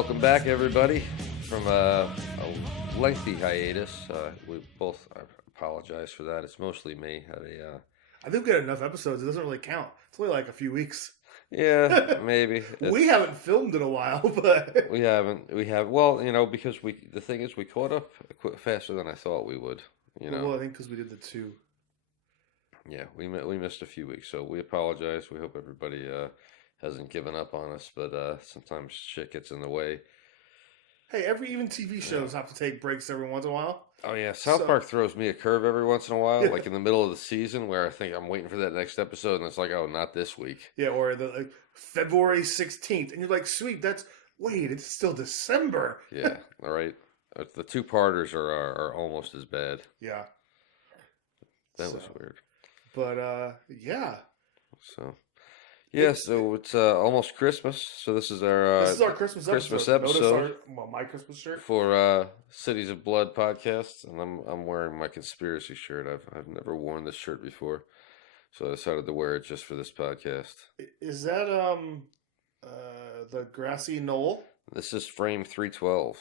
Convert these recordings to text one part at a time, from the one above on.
Welcome back, everybody, from a lengthy hiatus. We both apologize for that. It's mostly me. I think we had enough episodes. It doesn't really count. It's only like a few weeks. Yeah, maybe. We haven't filmed in a while, but We haven't. Well, because the thing is, we caught up faster than I thought we would. Well, I think because we did the two. Yeah, we missed a few weeks, so we apologize. We hope everybody hasn't given up on us, but sometimes shit gets in the way. Hey, even TV shows have to take breaks every once in a while. Oh yeah, South Park throws me a curve every once in a while, like in the middle of the season, where I think I'm waiting for that next episode, and it's like, oh, not this week. Yeah, or February 16th, and you're like, sweet, it's still December. Yeah, all right. The two-parters are almost as bad. Yeah, that was weird. But yeah. So. Yeah, so it's almost Christmas, so this is our Christmas episode. Notice my Christmas shirt for Cities of Blood podcast, and I'm wearing my conspiracy shirt. I've never worn this shirt before, so I decided to wear it just for this podcast. Is that the grassy knoll? This is frame 312.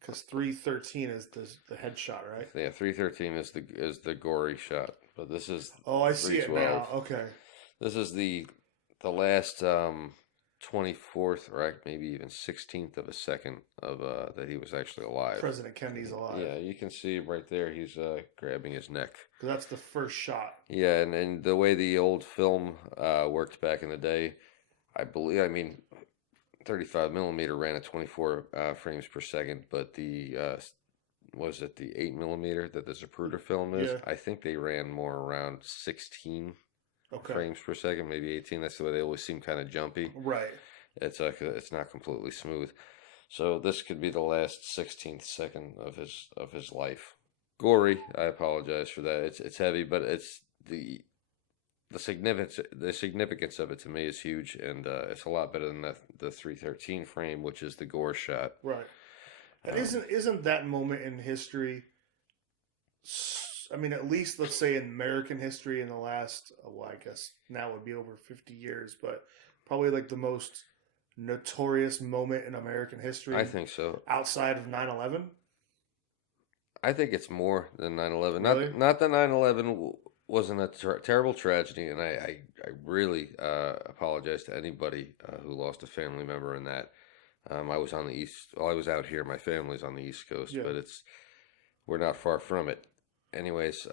Because 313 is the headshot, right? Yeah, 313 is the gory shot, but this is I see it now. Okay, this is the last 24th or maybe even 16th of a second of that he was actually alive. President Kennedy's alive. Yeah, you can see right there he's grabbing his neck. That's the first shot. Yeah, and the way the old film worked back in the day, I 35 millimeter ran at 24 frames per second, but the was it the 8 millimeter that the Zapruder film is? Yeah. I think they ran more around 16. Okay. Frames per second, maybe 18. That's the way they always seem kind of jumpy. Right. It's not completely smooth. So this could be the last 16th second of his life. Gory. I apologize for that. It's heavy, but it's the significance of it to me is huge, and it's a lot better than the 313 frame, which is the gore shot. Right. And isn't that moment in history? At least let's say in American history in the last, I guess now it would be over 50 years, but probably like the most notorious moment in American history. I think so. Outside of 9/11? I think it's more than 9/11. Really? Not that 9/11 wasn't a terrible tragedy, and I really apologize to anybody who lost a family member in that. I was on the East. Well, I was out here. My family's on the East Coast, but we're not far from it. Anyways,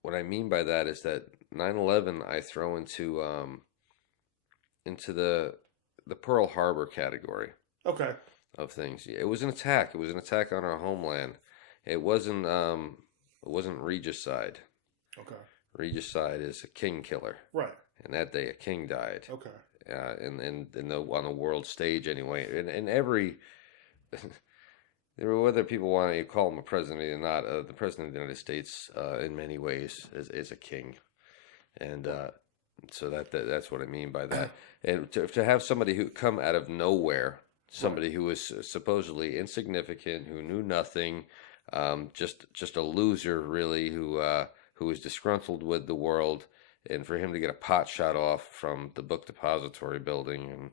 what I mean by that is that 9/11 I throw into the Pearl Harbor category. Okay. Of things. It was an attack. It was an attack on our homeland. It wasn't regicide. Okay. Regicide is a king killer. Right. And that day a king died. Okay. On the world stage anyway. And every whether people want to call him a president or not, the president of the United States, in many ways, is a king, and so that's what I mean by that. And to have somebody who come out of nowhere, somebody who was supposedly insignificant, who knew nothing, just a loser really, who was disgruntled with the world, and for him to get a pot shot off from the book depository building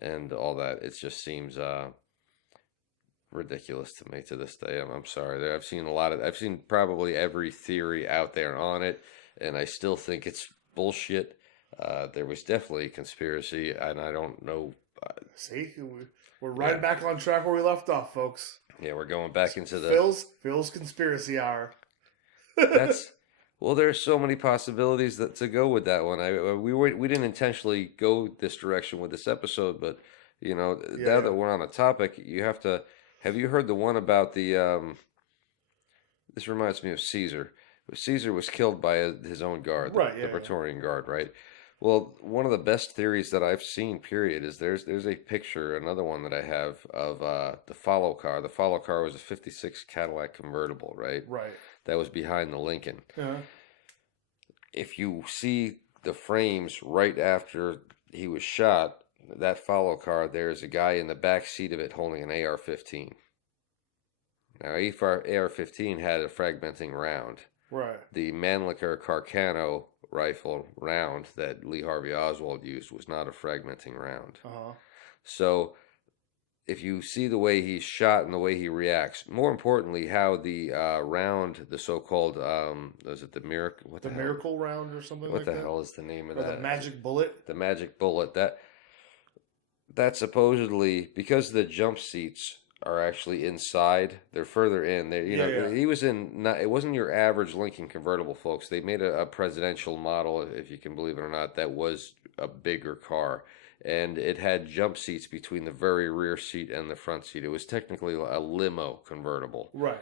and all that, it just seems ridiculous to me to this day. I'm sorry. I've seen probably every theory out there on it, and I still think it's bullshit. There was definitely a conspiracy, and I don't know. See, we're right back on track where we left off, folks. Yeah, we're going back into the Phil's conspiracy hour. Well, there's so many possibilities to go with that one. We didn't intentionally go this direction with this episode, but now that we're on a topic, you have to. Have you heard the one about the? This reminds me of Caesar. Caesar was killed by his own guard, the Praetorian Guard, right? Well, one of the best theories that I've seen, period, is there's a picture, another one that I have of the follow car. The follow car was a '56 Cadillac convertible, right? Right. That was behind the Lincoln. Yeah. If you see the frames right after he was shot, that follow car, there's a guy in the back seat of it holding an AR-15. Now, AR-15 had a fragmenting round. Right. The Mannlicher Carcano rifle round that Lee Harvey Oswald used was not a fragmenting round. Uh-huh. So if you see the way he's shot and the way he reacts, more importantly, how the round, the so-called, was it the miracle? What The the hell? miracle round or something What like the that, hell is the name of or the that? magic bullet. The magic bullet. That supposedly, because the jump seats are actually inside, they're further in. They, Yeah, yeah. he was in. Not, it wasn't your average Lincoln convertible, folks. They made a presidential model, if you can believe it or not, that was a bigger car, and it had jump seats between the very rear seat and the front seat. It was technically a limo convertible. Right.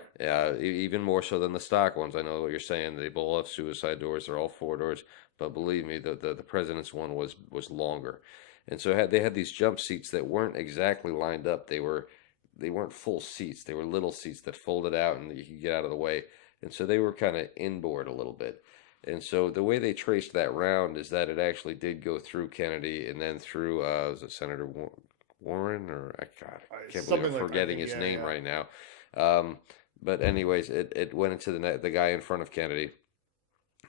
Even more so than the stock ones. I know what you're saying. They both have suicide doors. They're all four doors, but believe me, the president's one was longer. And so they had these jump seats that weren't exactly lined up. They weren't full seats. They were little seats that folded out and you could get out of the way. And so they were kind of inboard a little bit. And so the way they traced that round is that it actually did go through Kennedy and then through was it Senator Warren or I can't believe I'm forgetting his name right now. But anyways, it went into the guy in front of Kennedy.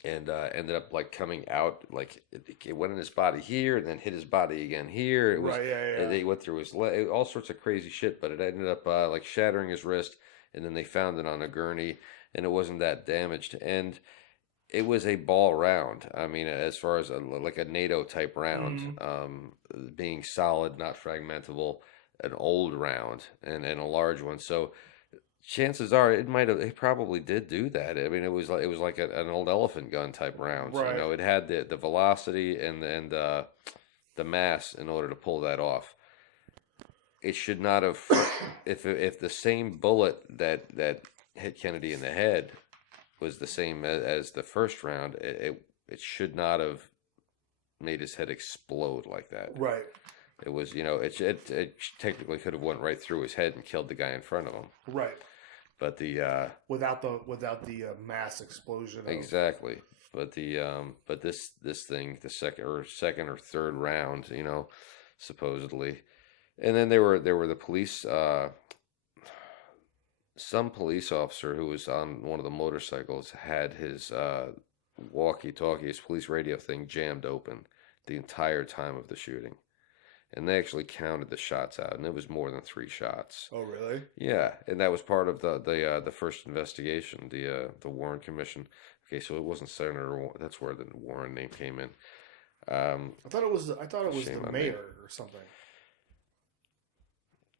And ended up like coming out like it went in his body here and then hit his body again here. It was They went through his leg, all sorts of crazy shit, but it ended up like shattering his wrist, and then they found it on a gurney, and it wasn't that damaged, and it was a ball round. I mean, as far as like a NATO type round, being solid, not fragmentable, an old round, and a large one. So chances are it probably did do that. I mean, it was like an old elephant gun type round. Right. It had the velocity and the mass in order to pull that off. It should not have. If the same bullet that hit Kennedy in the head was the same as the first round, it should not have made his head explode like that. Right. It was, it technically could have went right through his head and killed the guy in front of him. Right. But the without the mass explosion. Exactly. But but this thing, the second or third round, supposedly, and then there were the police. Some police officer who was on one of the motorcycles had his walkie-talkie, his police radio thing jammed open the entire time of the shooting. And they actually counted the shots out, and it was more than 3 shots. Oh, really? Yeah, and that was part of the first investigation, the Warren Commission. Okay, so it wasn't Senator Warren. That's where the Warren name came in. I thought it was the mayor or something.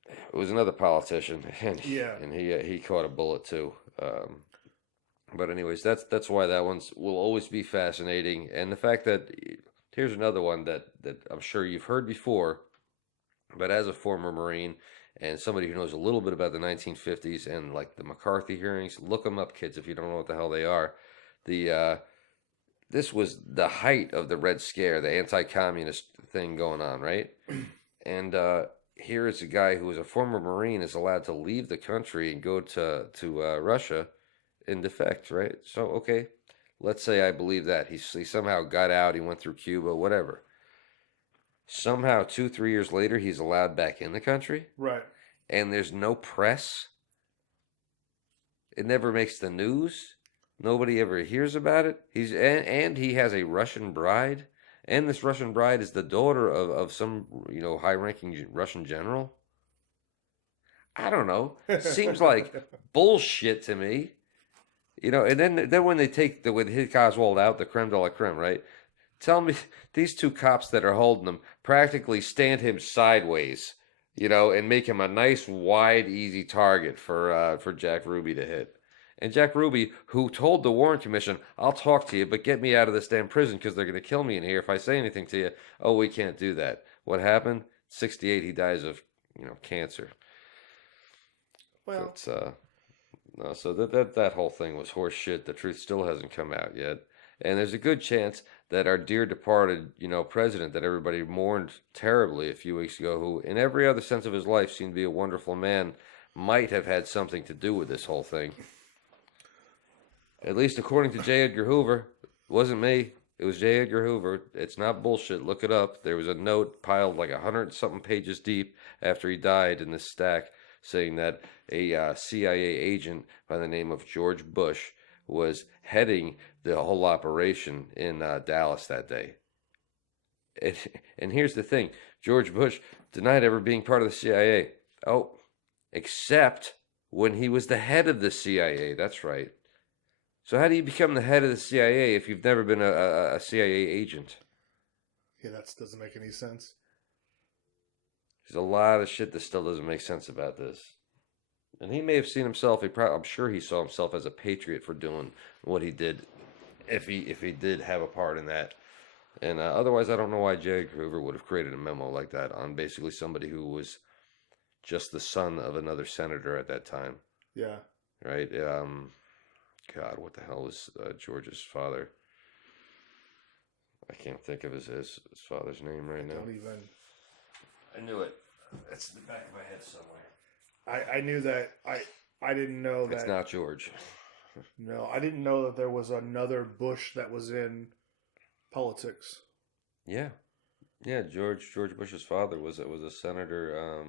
It was another politician, and yeah, and he caught a bullet too. But anyways, that's why that will always be fascinating, and the fact that. Here's another one that I'm sure you've heard before, but as a former Marine and somebody who knows a little bit about the 1950s and like the McCarthy hearings, look them up, kids, if you don't know what the hell they are. This was the height of the Red Scare, the anti-communist thing going on, right? And here is a guy who was a former Marine is allowed to leave the country and go to Russia and defect, right? So, okay. Let's say I believe that. He somehow got out, he went through Cuba, whatever. Somehow, 2-3 years later, he's allowed back in the country. Right. And there's no press. It never makes the news. Nobody ever hears about it. And he has a Russian bride. And this Russian bride is the daughter of some, high-ranking Russian general. I don't know. Seems like bullshit to me. And then when they when hit Oswald out, the creme de la creme, right? Tell me, these 2 cops that are holding him practically stand him sideways, and make him a nice, wide, easy target for Jack Ruby to hit. And Jack Ruby, who told the Warren Commission, I'll talk to you, but get me out of this damn prison because they're going to kill me in here if I say anything to you. Oh, we can't do that. What happened? 68, he dies of, cancer. Well... No, so that whole thing was horse shit. The truth still hasn't come out yet. And there's a good chance that our dear departed, president that everybody mourned terribly a few weeks ago, who in every other sense of his life seemed to be a wonderful man, might have had something to do with this whole thing. At least according to J. Edgar Hoover. It wasn't me. It was J. Edgar Hoover. It's not bullshit. Look it up. There was a note piled like 100-something pages deep after he died in this stack, saying that a CIA agent by the name of George Bush was heading the whole operation in Dallas that day. And here's the thing. George Bush denied ever being part of the CIA. Oh, except when he was the head of the CIA. That's right. So how do you become the head of the CIA if you've never been a CIA agent? Yeah, that doesn't make any sense. There's a lot of shit that still doesn't make sense about this. And he may have seen himself. I'm sure he saw himself as a patriot for doing what he did, if he did have a part in that. And otherwise, I don't know why J. Edgar Hoover would have created a memo like that on basically somebody who was just the son of another senator at that time. Yeah. Right? God, what the hell was George's father? I can't think of his father's name right now. Don't even. I knew it. It's in the back of my head somewhere. I knew that. I didn't know that. It's not George. No, I didn't know that there was another Bush that was in politics. Yeah. Yeah, George Bush's father was a senator,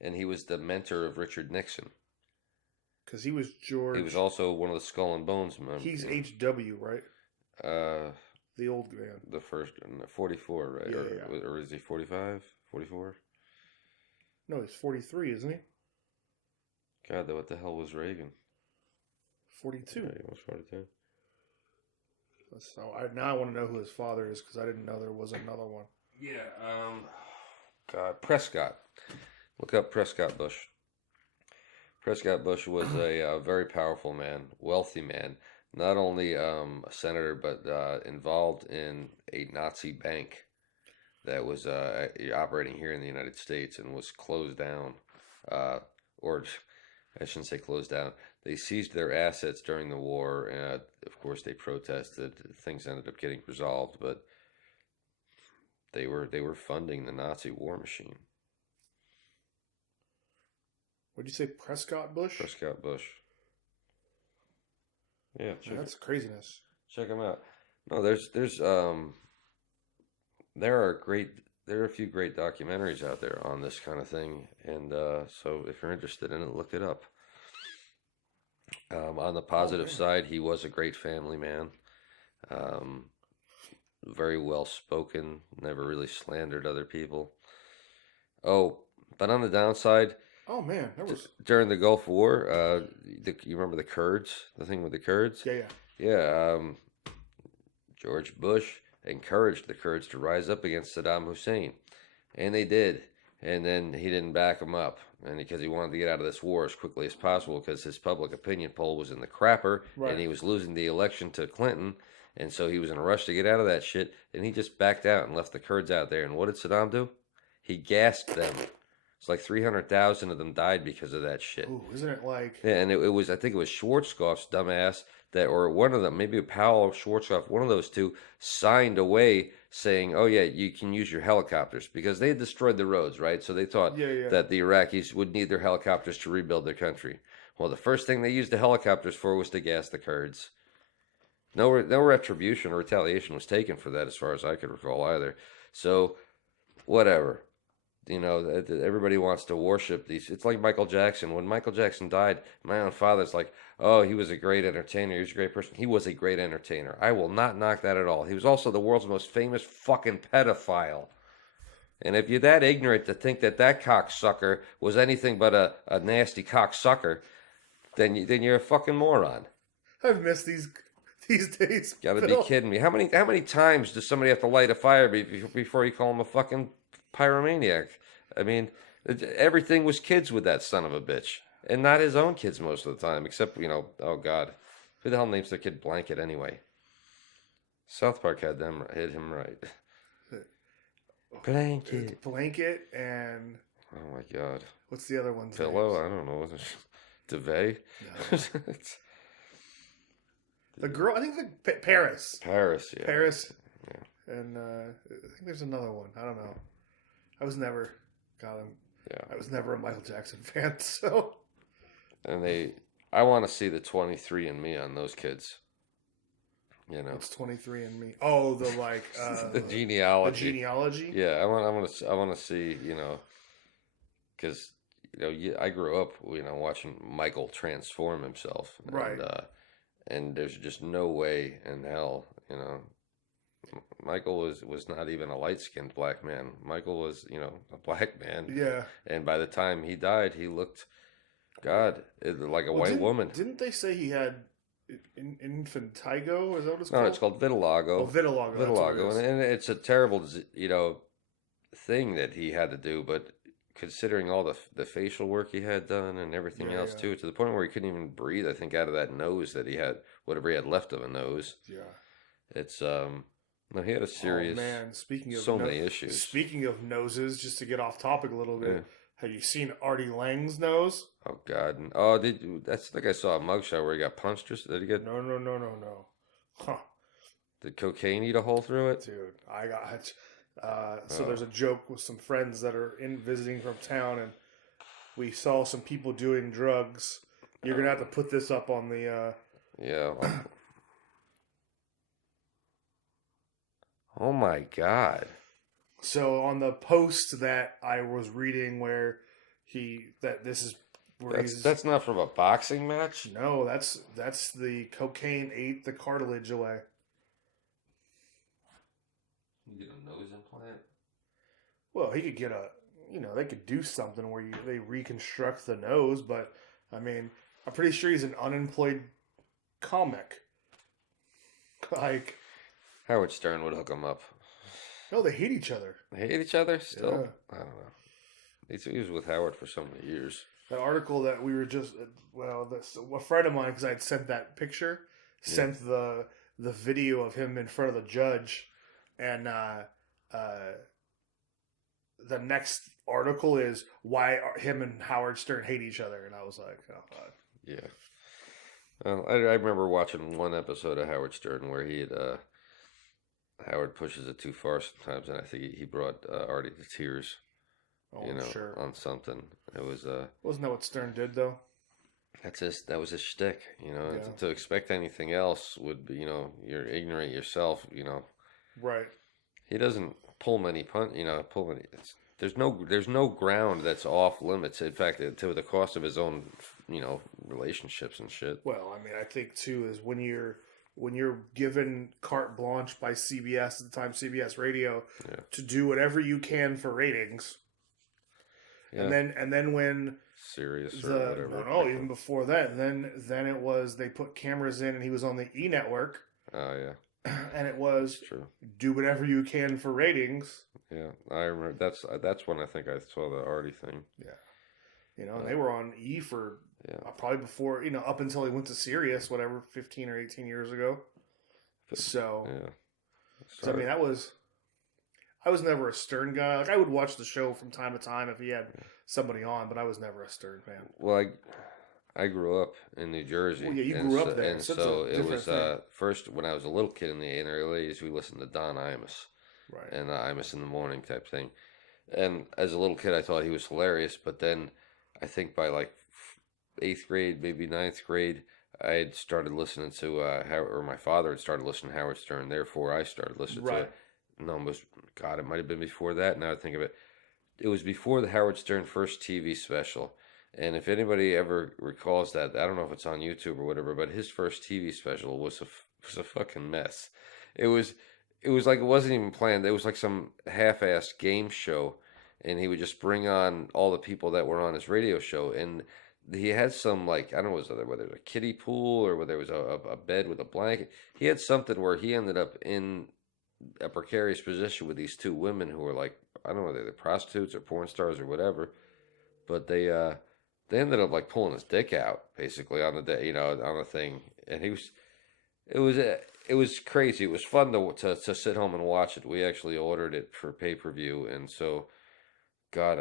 and he was the mentor of Richard Nixon. Because he was George. He was also one of the Skull and Bones members. He's HW, right? The old man. The first, 44, right? Yeah, or is he 45? 44? No, he's 43, isn't he? God, what the hell was Reagan? 42. Yeah, he was 42. So now I want to know who his father is because I didn't know there was another one. Yeah. God, Prescott. Look up Prescott Bush. Prescott Bush was a very powerful man, wealthy man. Not only a senator, but involved in a Nazi bank that was operating here in the United States and was closed down. Or I shouldn't say closed down. They seized their assets during the war. Of course, they protested. Things ended up getting resolved, but they were funding the Nazi war machine. What did you say, Prescott Bush? Prescott Bush. Yeah, that's craziness. Check them out. No, there are a few great documentaries out there on this kind of thing, and so if you're interested in it, look it up. On the positive side, he was a great family man, very well spoken, never really slandered other people. Oh, but on the downside, oh man, that was during the Gulf War. You remember the Kurds? The thing with the Kurds? Yeah. George Bush encouraged the Kurds to rise up against Saddam Hussein, and they did. And then he didn't back them up, and because he wanted to get out of this war as quickly as possible, because his public opinion poll was in the crapper, right. And he was losing the election to Clinton, and so he was in a rush to get out of that shit, and he just backed out and left the Kurds out there. And what did Saddam do? He gassed them. It's like 300,000 of them died because of that shit. Ooh, isn't it like? Yeah, and it was, I think it was Schwarzkopf's dumbass or one of them, maybe Powell or Schwarzkopf, one of those two, signed away saying, oh yeah, you can use your helicopters, because they had destroyed the roads, right? So they thought that the Iraqis would need their helicopters to rebuild their country. Well, the first thing they used the helicopters for was to gas the Kurds. No retribution or retaliation was taken for that, as far as I could recall either. So, whatever. You know, everybody wants to worship these. It's like Michael Jackson. When Michael Jackson died, my own father's like, oh, he was a great entertainer. He was a great person. He was a great entertainer. I will not knock that at all. He was also the world's most famous fucking pedophile. And if you're that ignorant to think that cocksucker was anything but a nasty cocksucker, then you're a fucking moron. I've missed these days. Gotta be kidding me. How many times does somebody have to light a fire before you call him a fucking pyromaniac? I mean, everything was kids with that son of a bitch, and not his own kids most of the time, except, oh God, who the hell names their kid Blanket anyway? South Park hit him right. Blanket. Blanket and... oh my God. What's the other one's Pillow? names? I don't know. DeVay? No. The girl, I think Paris. Paris, yeah. Paris. Yeah. And I think there's another one. I don't know. I was never a Michael Jackson fan, so. And I want to see the 23andMe on those kids. It's 23andMe. Oh, the the genealogy. The genealogy. Yeah, I want to see, because I grew up, watching Michael transform himself, right? And there's just no way in hell, Michael was not even a light-skinned black man. Michael was, a black man. Yeah. And by the time he died, he looked, like a white woman. Didn't they say he had infantile? Is that what it's No, called? it's called vitiligo. Oh, vitiligo. Vitiligo, and it's a terrible, thing that he had to do. But considering all the facial work he had done and everything else too, to the point where he couldn't even breathe, I think, out of that nose that he had, whatever he had left of a nose. Yeah. It's no, he had a serious. Oh man, speaking of many issues. Speaking of noses, just to get off topic a little bit, have you seen Artie Lang's nose? Oh God! That's like I saw a mugshot where he got punched. Or did he get? No. Huh? Did cocaine eat a hole through it? Dude, I got. So there's a joke with some friends that are visiting from town, and we saw some people doing drugs. You're gonna have to put this up on the. Yeah. Oh my God. So on the post that I was reading where that's not from a boxing match? No, that's the cocaine ate the cartilage away. You get a nose implant? Well, he could get they could do something where they reconstruct the nose, but I mean, I'm pretty sure he's an unemployed comic. Like Howard Stern would hook him up. No, they hate each other. They hate each other still? Yeah. I don't know. He was with Howard for so many years. That article that we were just a friend of mine, because I had sent that picture, sent the video of him in front of the judge, and the next article is why him and Howard Stern hate each other, and I was like, oh God. Yeah. Well, I remember watching one episode of Howard Stern where he had Howard pushes it too far sometimes, and I think he brought Artie to tears. Oh, sure. On something. It was wasn't that what Stern did though? That was his shtick, To expect anything else would be, you're ignorant yourself, Right. He doesn't pull many there's no ground that's off limits. In fact, to the cost of his own, relationships and shit. Well, I mean, I think too is when you're given carte blanche by CBS at the time, CBS Radio, to do whatever you can for ratings. Yeah. And then when Sirius or whatever. No, even before that, then it was they put cameras in and he was on the E network. Oh yeah. And it was true. Do whatever you can for ratings. Yeah, I remember that's when I think I saw the Artie thing. Yeah. They were on E for probably before, up until he went to Sirius, whatever, 15 or 18 years ago. So, I mean, I was never a Stern guy. Like, I would watch the show from time to time if he had somebody on, but I was never a Stern fan. Well, I grew up in New Jersey. Well, yeah, you grew up there. And so it was, first, when I was a little kid in the early 80s, we listened to Don Imus. Right. And Imus in the Morning type thing. And as a little kid, I thought he was hilarious, but then I think by like 8th grade, maybe 9th grade, I had started listening to or my father had started listening to Howard Stern. Therefore, I started listening to it. No, it might have been before that. Now I think of it. It was before the Howard Stern first TV special. And if anybody ever recalls that, I don't know if it's on YouTube or whatever, but his first TV special was a fucking mess. It was like it wasn't even planned. It was like some half-assed game show, and he would just bring on all the people that were on his radio show, and he had some, like, I don't know whether it was a kiddie pool or whether it was a bed with a blanket. He had something where he ended up in a precarious position with these two women who were like, I don't know whether they're prostitutes or porn stars or whatever, but they ended up like pulling his dick out basically on the day, on the thing, and it was crazy. It was fun to sit home and watch it. We actually ordered it for pay-per-view, and so, God,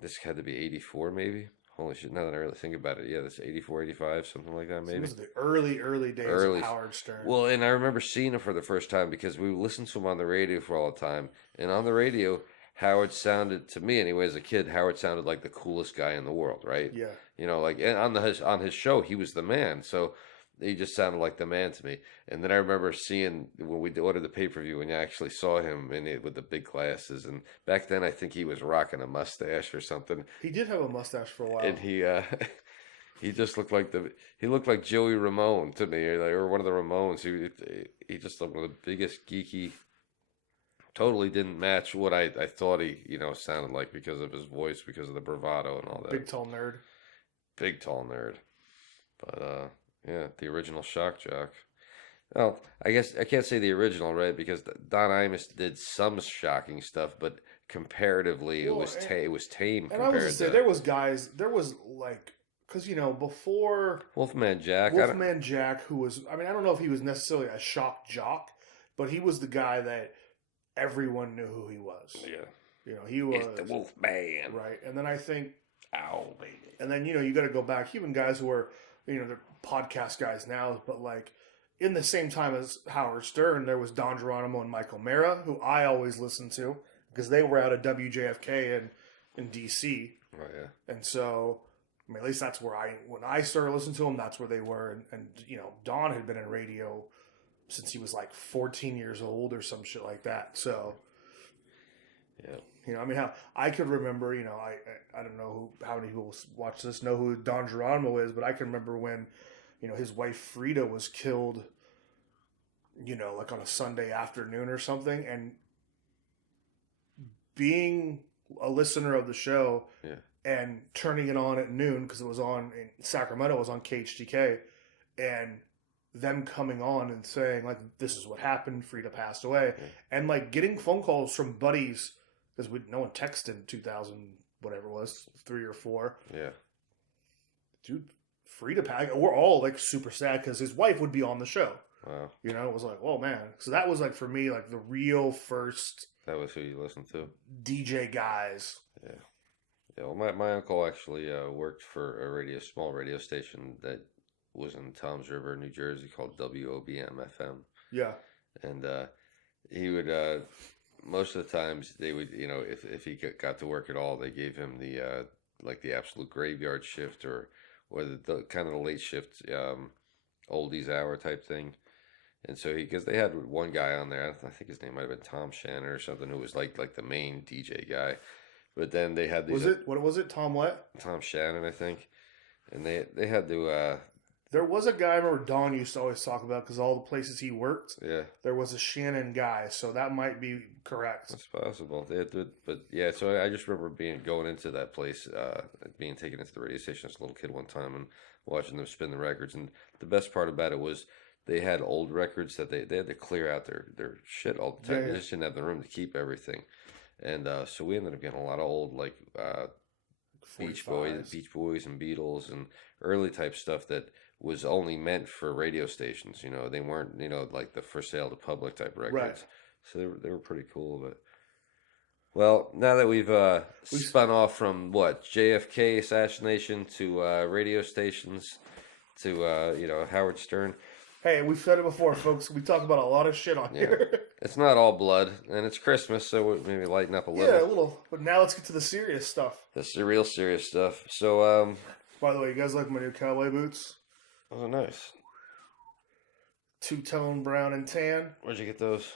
this had to be 84 maybe. Holy shit, now that I really think about it, yeah, this 84, 85, something like that, maybe. So this was the early days of Howard Stern. Well, and I remember seeing him for the first time because we listened to him on the radio for all the time. And on the radio, Howard sounded, to me anyway, as a kid, Howard sounded like the coolest guy in the world, right? Yeah. And on his show, he was the man. So he just sounded like the man to me. And then I remember seeing, when we ordered the pay-per-view, and I actually saw him in it with the big glasses. And back then, I think he was rocking a mustache or something. He did have a mustache for a while. And he just looked like Joey Ramone to me, or one of the Ramones. He just looked like the biggest geeky totally didn't match what I thought he, sounded like because of his voice, because of the bravado and all that. Big tall nerd. Big tall nerd. But yeah, the original shock jock. Well, I guess I can't say the original, right? Because Don Imus did some shocking stuff, but comparatively, it was tame. And I was to say, there was like, because before Wolfman Jack, who was, I don't know if he was necessarily a shock jock, but he was the guy that everyone knew who he was. Yeah, he was the Wolfman, right? And then I think, ow, baby. And then you got to go back, even guys who are they're podcast guys now, but like in the same time as Howard Stern, there was Don Geronimo and Michael Mara, who I always listened to because they were out of WJFK in DC. Oh yeah, and so. At least that's where when I started listening to them, that's where they were. And Don had been in radio since he was like 14 years old or some shit like that. So, yeah. How I could remember, I don't know how many people watch this know who Don Geronimo is, but I can remember when, his wife Frida was killed, like on a Sunday afternoon or something. And being a listener of the show, and turning it on at noon because it was on in Sacramento, it was on KHTK, and them coming on and saying like, this is what happened, Frida passed away, and like getting phone calls from buddies because no one texted in 2000 whatever it was 3 or 4. Yeah, dude, Frida passed. We're all like super sad because his wife would be on the show. Wow, it was like, oh man. So that was like for me like the real first. That was who you listened to. DJ guys. Yeah. Yeah, well, my uncle actually worked for a small radio station that was in Toms River, New Jersey, called WOBM FM. Yeah, and he would most of the times they would, if he got to work at all, they gave him the like the absolute graveyard shift or the kind of the late shift, oldies hour type thing. And so because they had one guy on there, I think his name might have been Tom Shannon or something, who was like the main DJ guy. But then they had these. What was it? Tom what? Tom Shannon, I think. And they had to. There was a guy I remember Don used to always talk about because all the places he worked. Yeah. There was a Shannon guy, so that might be correct. That's possible. They had to, but yeah. So I just remember going into that place, being taken into the radio station as a little kid one time and watching them spin the records. And the best part about it was they had old records that they had to clear out their shit all the time. They just didn't have the room to keep everything. And so we ended up getting a lot of old, like, Beach Boys and Beatles and early type stuff that was only meant for radio stations. They weren't, like the for sale to public type records. Right. So they were pretty cool. But well, now that we've spun off from JFK assassination to radio stations to Howard Stern. Hey, we've said it before, folks. We talk about a lot of shit on here. It's not all blood, and it's Christmas, so we maybe lighten up a little. Yeah, a little. But now let's get to the serious stuff. That's the real serious stuff. So, by the way, you guys like my new cowboy boots? Those are nice. Two-tone brown and tan. Where'd you get those?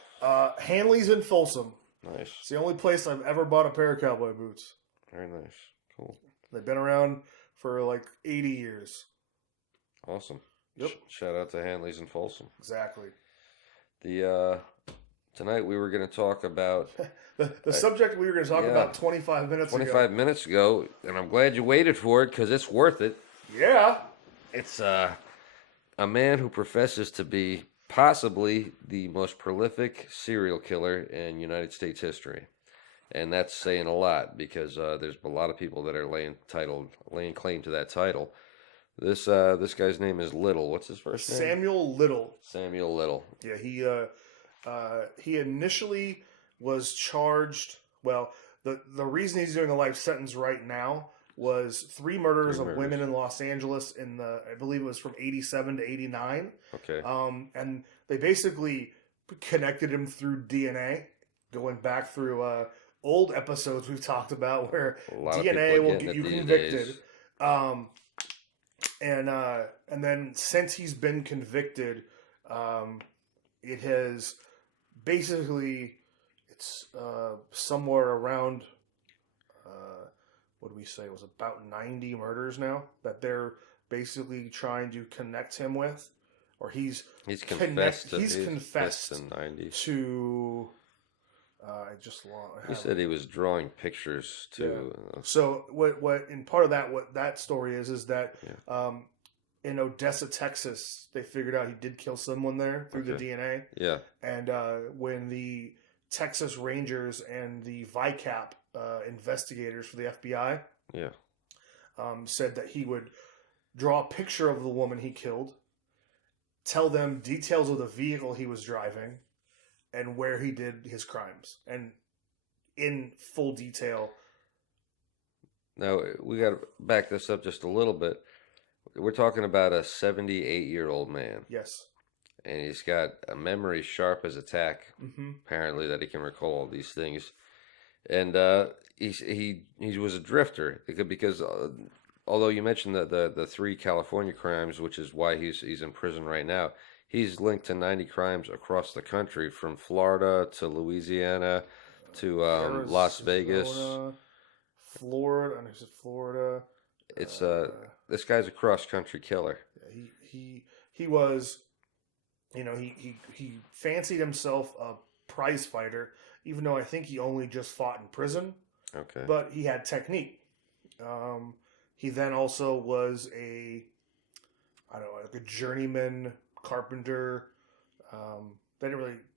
Hanley's in Folsom. Nice. It's the only place I've ever bought a pair of cowboy boots. Very nice. Cool. They've been around for like 80 years. Awesome. Yep. Shout out to Hanley's in Folsom. Exactly. Tonight we were going to talk about the subject we were going to talk about 25 minutes ago. 25 minutes ago, and I'm glad you waited for it because it's worth it. Yeah. It's a man who professes to be possibly the most prolific serial killer in United States history. And that's saying a lot because there's a lot of people that are laying claim to that title. This guy's name is Little. What's his first name? Samuel Little. Samuel Little. Yeah, he initially was charged. Well, the reason he's doing a life sentence right now was 3 murders of women in Los Angeles I believe it was from 87 to 89. Okay. And they basically connected him through DNA, going back through old episodes we've talked about where DNA will get you convicted. And then since he's been convicted, it has basically it's somewhere around what do we say? It was about 90 murders now that they're basically trying to connect him with, or he's confessed to 90. to I just He said he was drawing pictures too. Yeah. So what in part of that what that story is that in Odessa, Texas, they figured out he did kill someone there through the DNA. Yeah. And when the Texas Rangers and the VICAP investigators for the FBI said that he would draw a picture of the woman he killed, tell them details of the vehicle he was driving, and where he did his crimes, and in full detail. Now, we got to back this up just a little bit. We're talking about a 78-year-old man. Yes. And he's got a memory sharp as a tack, apparently, that he can recall all these things. And he was a drifter, because although you mentioned the 3 California crimes, which is why he's in prison right now, he's linked to 90 crimes across the country, from Florida to Louisiana to Las Vegas, Florida. I said Florida. It's this guy's a cross country killer. He was, he fancied himself a prize fighter, even though I think he only just fought in prison. Okay. But he had technique. He then also was like a journeyman carpenter.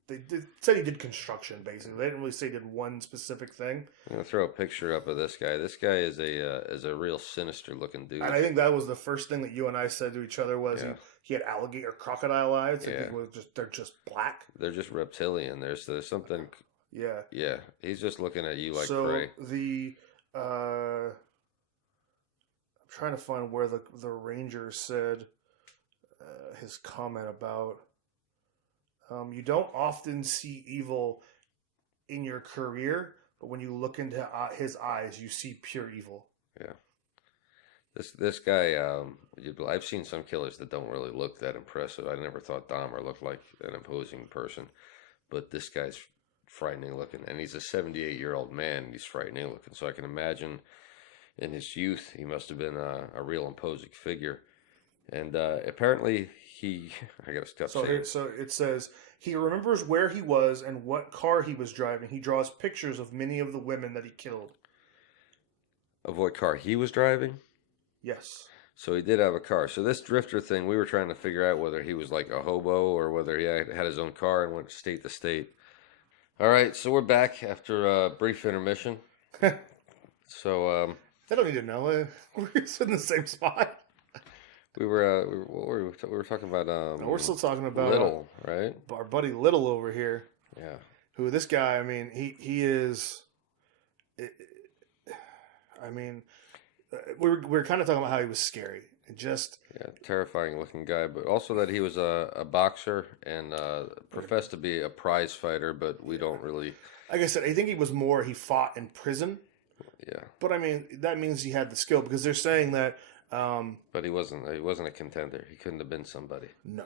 They said he did construction, basically. They didn't really say he did one specific thing. I'm gonna throw a picture up of this guy. This guy is a real sinister looking dude. And I think that was the first thing that you and I said to each other was he had alligator crocodile eyes. Yeah. They're just black. They're just reptilian. There's something. Yeah. Yeah. He's just looking at you like So prey. I'm trying to find where the ranger said his comment about. You don't often see evil in your career, but when you look into his eyes, you see pure evil. Yeah. This guy, I've seen some killers that don't really look that impressive. I never thought Dahmer looked like an imposing person, but this guy's frightening looking, and he's a 78-year-old man, and he's frightening looking. So I can imagine in his youth, he must have been a real imposing figure. And apparently I gotta stop saying. So it says he remembers where he was and what car he was driving. He draws pictures of many of the women that he killed. Of what car he was driving? Yes. So he did have a car. So this drifter thing, we were trying to figure out whether he was like a hobo or whether he had his own car and went state to state. All right, so we're back after a brief intermission. So they don't need to know. We're in the same spot. We were talking about we're still talking about Little, right? Our buddy Little over here. Yeah. Who this guy? I mean, he is. I mean, we're kind of talking about how he was scary. Terrifying looking guy, but also that he was a boxer and professed to be a prize fighter, but we don't really. Like I said, I think he fought in prison. Yeah. But I mean, that means he had the skill, because they're saying that. But he wasn't a contender. He couldn't have been somebody. No.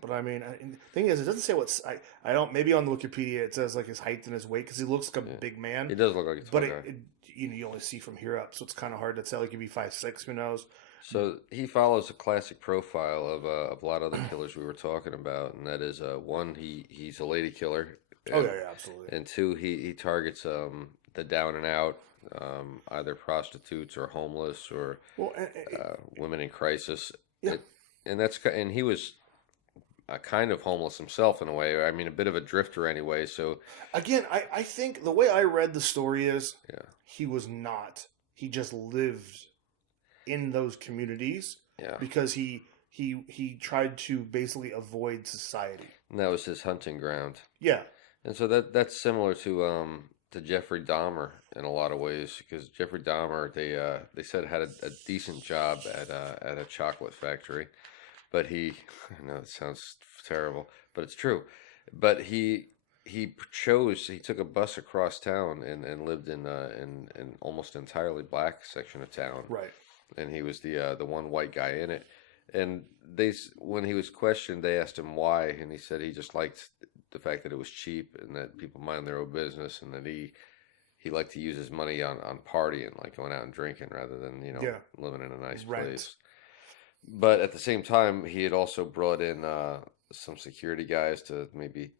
But I mean, the thing is, it doesn't say what I don't. Maybe on the Wikipedia it says like his height and his weight, because he looks like a big man. He does look like a tall guy. You only see from here up, so it's kind of hard to tell. He could be 5'6", who knows? So he follows a classic profile of a lot of the killers we were talking about, and that is one, he's a lady killer. And, absolutely. And 2, he targets the down and out, either prostitutes or homeless or women in crisis. Yeah. And he was kind of homeless himself in a way. I mean, a bit of a drifter anyway. So again, I think the way I read the story is he was not. He just lived in those communities because he tried to basically avoid society. And that was his hunting ground. Yeah. And so that's similar to Jeffrey Dahmer in a lot of ways, because Jeffrey Dahmer, they said had a decent job at a chocolate factory, but I know it sounds terrible, but it's true. But he took a bus across town and lived in almost entirely black section of town, right? And he was the one white guy in it. And when he was questioned, they asked him why, and he said he just liked the fact that it was cheap and that people mind their own business, and that he liked to use his money on partying, like going out and drinking, rather than living in a nice place. But at the same time, he had also brought in some security guys to maybe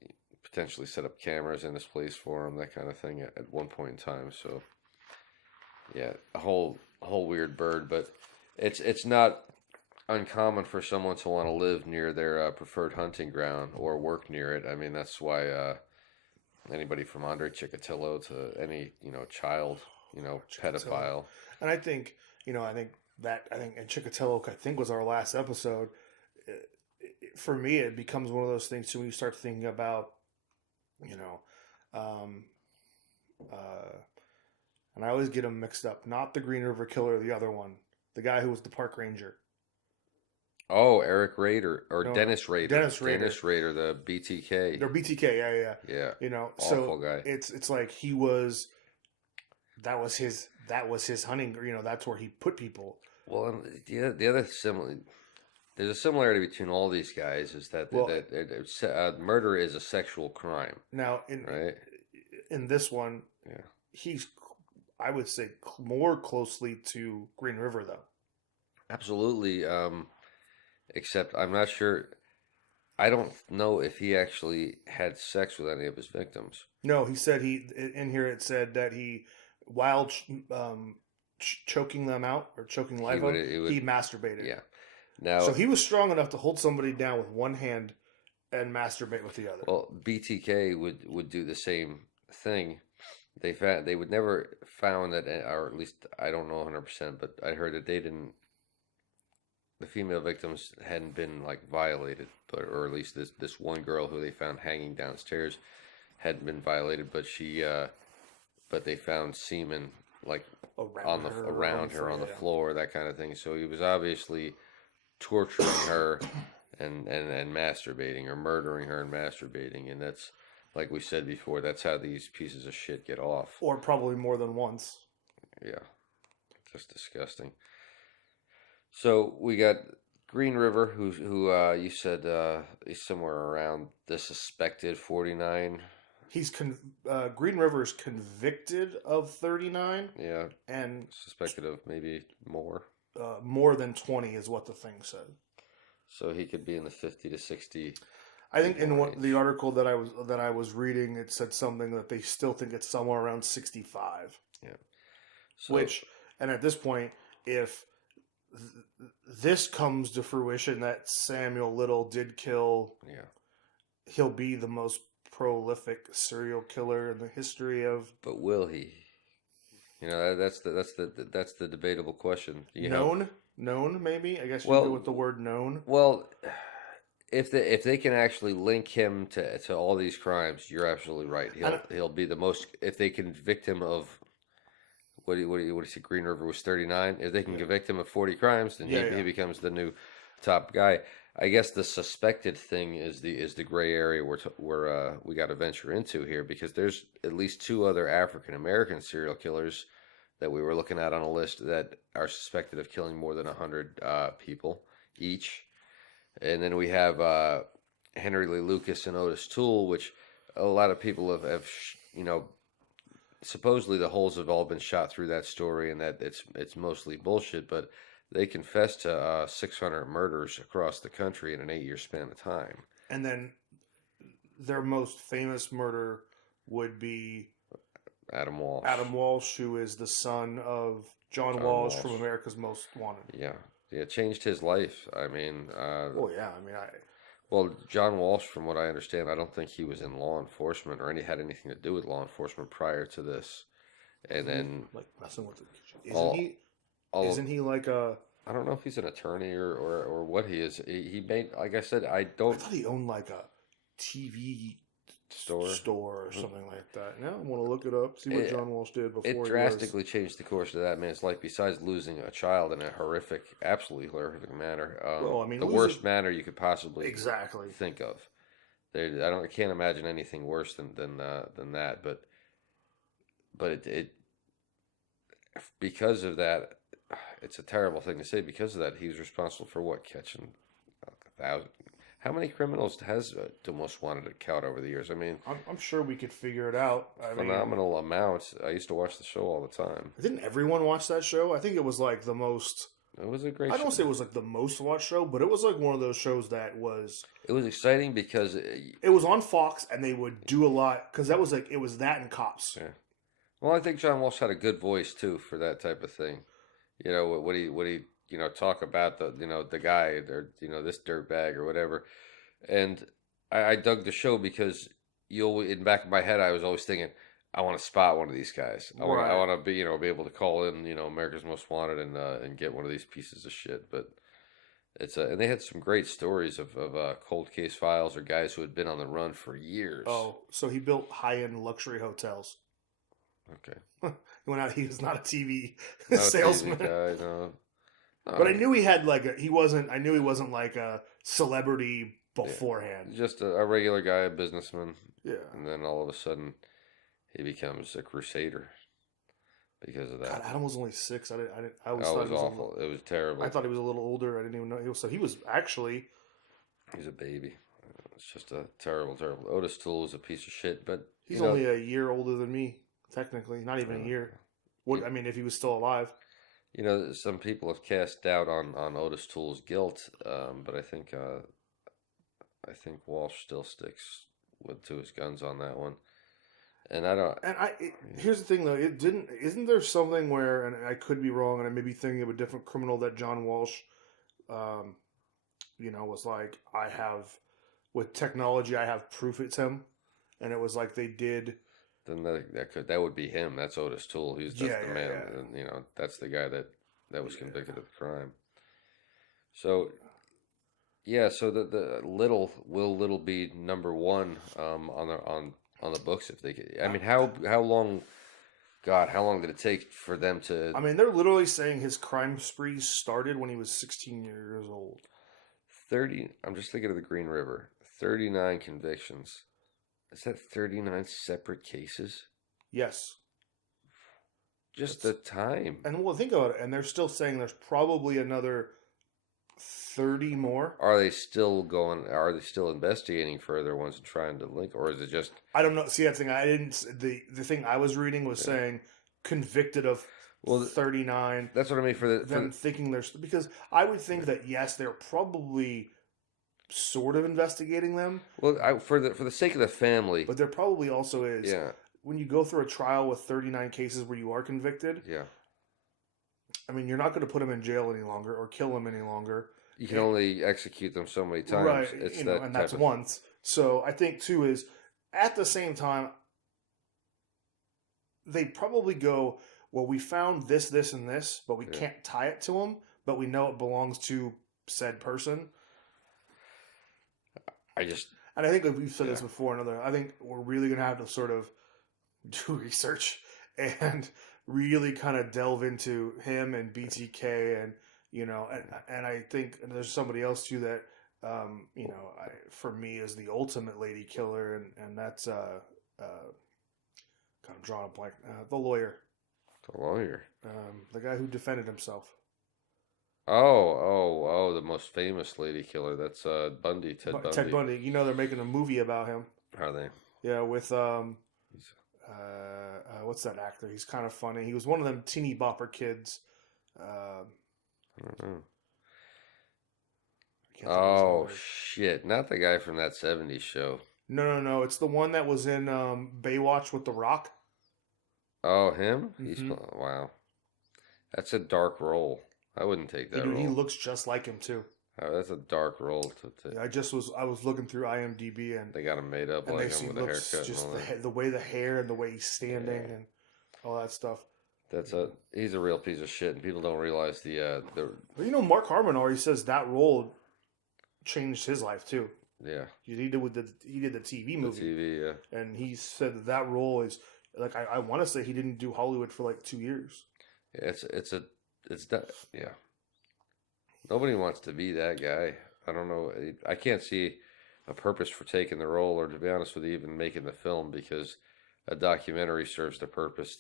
potentially set up cameras in his place for him, that kind of thing at one point in time. So yeah, a whole weird bird, but it's not uncommon for someone to want to live near their preferred hunting ground or work near it. I mean, that's why anybody from Andre Chikatilo to any child pedophile. And I think and Chikatilo, I think, was our last episode. For me, it becomes one of those things too when you start thinking about, and I always get them mixed up. Not the Green River Killer, the other one, the guy who was the park ranger. Oh, Eric Rader or No, Dennis Rader. Dennis Rader. Dennis Rader, the BTK. They're BTK, Yeah. Awful guy. It's like he was. That was his hunting. That's where he put people. Well, and the other there's a similarity between all these guys is that murder is a sexual crime. Now, in this one, yeah, he's, I would say, more closely to Green River, though. Absolutely. Except I'm not sure. I don't know if he actually had sex with any of his victims. No, he said in here it said that he, while choking them out or choking life out, he masturbated. Yeah. Now, so he was strong enough to hold somebody down with one hand and masturbate with the other. Well, BTK would do the same thing. They would never found that, or at least I don't know 100%, but I heard that the female victims hadn't been like violated, or at least this one girl who they found hanging downstairs hadn't been violated, but they found semen like around her on the floor, that kind of thing. So he was obviously torturing her and masturbating, or murdering her and masturbating, and that's, like we said before, that's how these pieces of shit get off. Or probably more than once. Yeah, just disgusting. So we got Green River, who you said is somewhere around the suspected 49. He's Green River's convicted of 39. Yeah, and suspected of maybe more. More than 20 is what the thing said. So he could be in the 50 to 60. I think in the article that I was reading, it said something that they still think it's somewhere around 65. Yeah. So, which, and at this point, if this comes to fruition that Samuel Little did kill, he'll be the most prolific serial killer in the history of. But will he? That's the debatable question. Known, maybe. I guess you go with the word known. Well, if they can actually link him to all these crimes, you're absolutely right. He'll be the most. If they convict him of what do you say? Green River was 39. If they can convict him of 40 crimes, then he becomes the new top guy. I guess the suspected thing is the gray area where we got to venture into here, because there's at least two other African American serial killers that we were looking at on a list that are suspected of killing more than 100 people each, and then we have Henry Lee Lucas and Otis Toole, which a lot of people have supposedly the holes have all been shot through that story, and that it's mostly bullshit, but they confessed to 600 murders across the country in an 8-year span of time. And then their most famous murder would be Adam Walsh. Adam Walsh, who is the son of John Walsh from America's Most Wanted. Yeah, it changed his life. I mean, well, John Walsh, from what I understand, I don't think he was in law enforcement or had anything to do with law enforcement prior to this. And then like messing with it. Isn't he like a? I don't know if he's an attorney or what he is. He made, like I said, I thought he owned like a TV store or something like that. Now I want to look it up, see what John Walsh did before. It drastically changed the course of that man's life. Besides losing a child in a absolutely horrific manner. The worst manner you could possibly think of. I can't imagine anything worse than that. But it because of that, it's a terrible thing to say. Because of that, he was responsible for catching 1,000. How many criminals has the Most Wanted count over the years? I mean, I'm sure we could figure it out. Phenomenal amounts. I used to watch the show all the time. Didn't everyone watch that show? I think it was like the most. It was a great I show. don't say it was like the most watched show, but it was like one of those shows that was. It was exciting because it was on Fox, and they would do a lot because that was like it was that and Cops. Yeah. Well, I think John Walsh had a good voice too for that type of thing. You know, what he talk about the guy or this dirtbag or whatever. And I dug the show because in the back of my head I was always thinking, I want to spot one of these guys. I want to be be able to call in America's Most Wanted and get one of these pieces of shit. But it's and they had some great stories of cold case files or guys who had been on the run for years. Oh, so he built high-end luxury hotels. Okay. He went out. He was not a TV salesman. TV guy, no. But I knew he had he wasn't. I knew he wasn't like a celebrity beforehand. Yeah. Just a regular guy, a businessman. Yeah. And then all of a sudden, he becomes a crusader because of that. God, Adam was only 6. I always thought it was awful. It was terrible. I thought he was a little older. I didn't even know he was actually. He's a baby. It's just a terrible. Otis Toole is a piece of shit, but he's only a year older than me, technically. Not even a year. I mean, if he was still alive. Some people have cast doubt on Otis Toole's guilt, but I think Walsh still sticks to his guns on that one. And I don't. And here's the thing though, it didn't. Isn't there something where, and I could be wrong, and I may be thinking of a different criminal that John Walsh, was like, I have with technology, I have proof it's him, and it was like they did. Then that would be him. That's Otis Toole. That's the man. Yeah. And, that's the guy that was convicted of the crime. So, yeah. So the Little be number one on the books if they could. I mean, how long? God, how long did it take for them to? I mean, they're literally saying his crime spree started when he was 16 years old. 30. I'm just thinking of the Green River. 39 convictions. Is that 39 separate cases? Yes. Just the time. And well, think about it. And they're still saying there's probably another 30 more. Are they still investigating further ones and trying to link, or is it just? I don't know. See, that thing I didn't. The thing I was reading was saying convicted of 39. That's what I mean for them thinking there's because I would think that yes, they're probably sort of investigating them. Well, for the sake of the family, but there probably also is. Yeah. When you go through a trial with 39 cases where you are convicted. Yeah. I mean, you're not going to put them in jail any longer or kill them any longer. You can only execute them so many times. Right. And that's once. So I think too is at the same time they probably go, well, we found this, and this, but we can't tie it to them, but we know it belongs to said person. And I think like we've said this before. I think we're really going to have to sort of do research and really kind of delve into him and BTK and and I think there's somebody else too that for me is the ultimate lady killer and that's God, I'm drawing a blank. The lawyer. The guy who defended himself. Oh, the most famous lady killer. That's Bundy, Ted Bundy. Ted Bundy. They're making a movie about him. Are they? Yeah, with what's that actor? He's kind of funny. He was one of them teeny bopper kids. I don't know. Oh shit! Not the guy from that '70s show. No. It's the one that was in Baywatch with The Rock. Oh, him? Mm-hmm. Wow. That's a dark role. I wouldn't take that role. He looks just like him too. Oh, that's a dark role to I was looking through IMDb and they got him made up like him with a haircut. Just the way the hair and the way he's standing and all that stuff. He's a real piece of shit, and people don't realize the. Well, Mark Harmon already says that role changed his life too. Yeah, he did the TV movie. TV, and he said that role is like I want to say he didn't do Hollywood for like 2 years. Yeah, it's that yeah. Nobody wants to be that guy. I don't know. I can't see a purpose for taking the role, or to be honest with you, even making the film, because a documentary serves the purpose.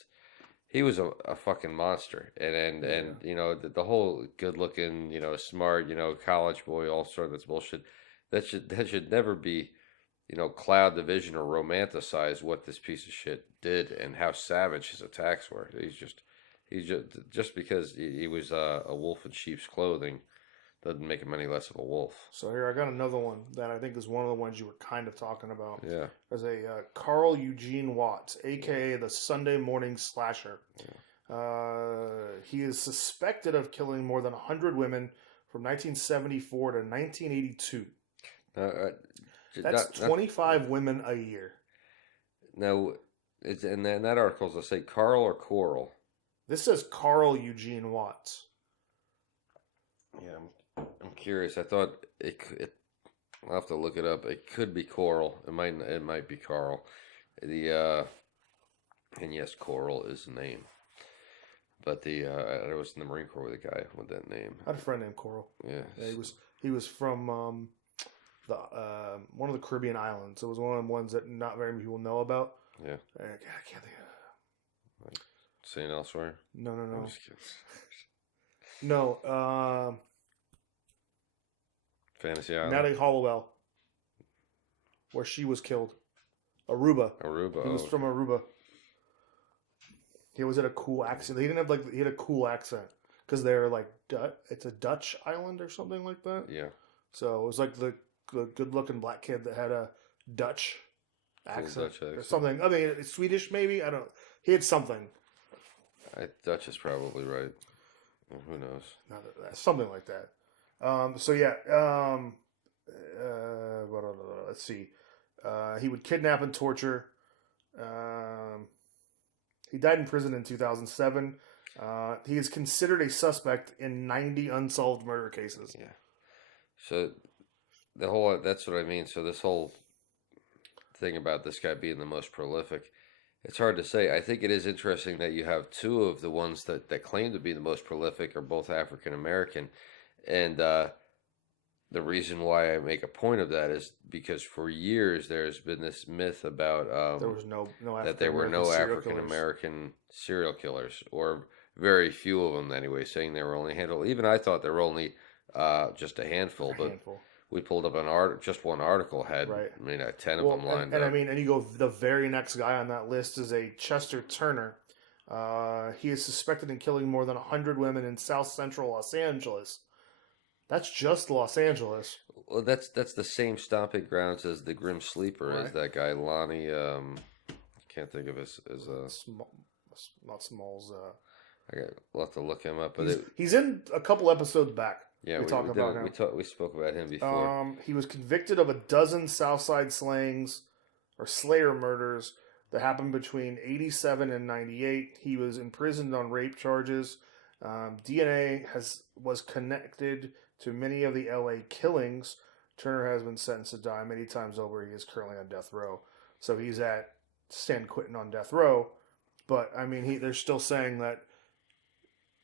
He was a fucking monster, and the whole good looking, smart, college boy, all sort of this bullshit. That should never be, cloud the vision or romanticize what this piece of shit did and how savage his attacks were. He just because he was a wolf in sheep's clothing doesn't make him any less of a wolf. So here I got another one that I think is one of the ones you were kind of talking about. Yeah. There's a Carl Eugene Watts, a.k.a. the Sunday Morning Slasher. Yeah. He is suspected of killing more than 100 women from 1974 to 1982. That's 25 women a year. Now, in that article, does it say Carl or Coral? This says Carl Eugene Watts. Yeah, I'm curious. I thought I'll have to look it up. It could be Coral. It might be Carl. And yes, Coral is the name. But I was in the Marine Corps with a guy with that name. I had a friend named Coral. Yeah, he was from one of the Caribbean islands. It was one of the ones that not very many people know about. Yeah, I can't think of it. St. Elsewhere? No. I'm just kidding. No. Fantasy Island. Natalie Hollowell, where she was killed. Aruba. He was from Aruba. He was at a cool accent. He didn't have he had a cool accent because they're like it's a Dutch island or something like that. Yeah. So it was like the good-looking black kid that had a Dutch accent or something. I mean, it's Swedish maybe. I don't. He had something. Dutch is probably right. Well, who knows? Something like that. So yeah. Let's see. He would kidnap and torture. He died in prison in 2007. He is considered a suspect in 90 unsolved murder cases. Yeah. So that's what I mean. So this whole thing about this guy being the most prolific, it's hard to say. I think it is interesting that you have two of the ones that claim to be the most prolific are both African American. And the reason why I make a point of that is because for years there's been this myth about there was that there were no African American serial killers, or very few of them anyway, saying they were only handled. Even I thought there were only just a handful, we pulled up just one article had 10 of them lined up. And you go, the very next guy on that list is a Chester Turner. He is suspected in killing more than 100 women in South Central Los Angeles. That's just Los Angeles. Well, that's the same stomping grounds as the Grim Sleeper, as that guy Lonnie. Can't think of his not Smalls. We'll have to look him up. But he's in a couple episodes back. Yeah, we talked about him. We spoke about him before. He was convicted of a dozen Southside slayings or Slayer murders that happened between 87 and 98. He was imprisoned on rape charges. DNA was connected to many of the LA killings. Turner has been sentenced to die many times over. He is currently on death row. So he's at San Quentin on death row. But, I mean, they're still saying that,